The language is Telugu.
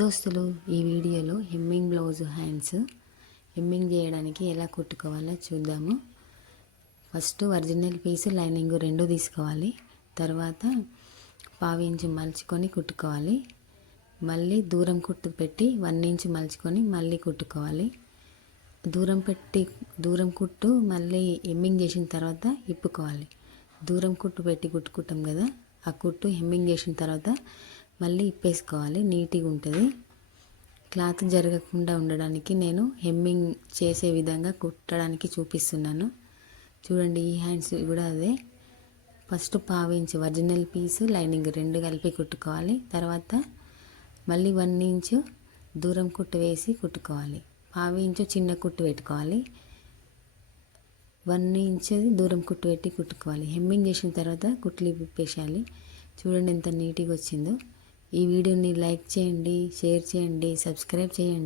దోస్తులు ఈ వీడియోలో హెమ్మింగ్ బ్లౌజ్ హ్యాండ్స్ హెమ్మింగ్ చేయడానికి ఎలా కుట్టుకోవాలో చూద్దాము. ఫస్ట్ ఒరిజినల్ పీస్ లైనింగ్ రెండు తీసుకోవాలి. తర్వాత పావించి మలుచుకొని కుట్టుకోవాలి. మళ్ళీ దూరం కుట్టు పెట్టి 1 ఇంచ్ మలుచుకొని మళ్ళీ కుట్టుకోవాలి. దూరం కుట్టు మళ్ళీ హెమ్మింగ్ చేసిన తర్వాత ఇప్పుకోవాలి. దూరం కుట్టు పెట్టి కుట్టుకుంటాం కదా, ఆ కుట్టు హెమ్మింగ్ చేసిన తర్వాత మళ్ళీ ఇప్పేసుకోవాలి. నీట్గా ఉంటుంది. క్లాత్ జరగకుండా ఉండడానికి నేను హెమ్మింగ్ చేసే విధంగా కుట్టడానికి చూపిస్తున్నాను. చూడండి, ఈ హ్యాండ్స్ కూడా అదే. ఫస్ట్ పావించి ఒరిజినల్ పీస్ లైనింగ్ రెండు కలిపి కుట్టుకోవాలి. తర్వాత మళ్ళీ 1 ఇంచ్ దూరం కుట్టు వేసి కుట్టుకోవాలి. పావించు చిన్న కుట్టు పెట్టుకోవాలి. 1 ఇంచ్ దూరం కుట్టు పెట్టి కుట్టుకోవాలి. హెమ్మింగ్ చేసిన తర్వాత కుట్లు విప్పేసేయాలి. చూడండి ఎంత నీట్గా వచ్చిందో. ఈ వీడియోని లైక్ చేయండి, షేర్ చేయండి, సబ్స్క్రైబ్ చేయండి.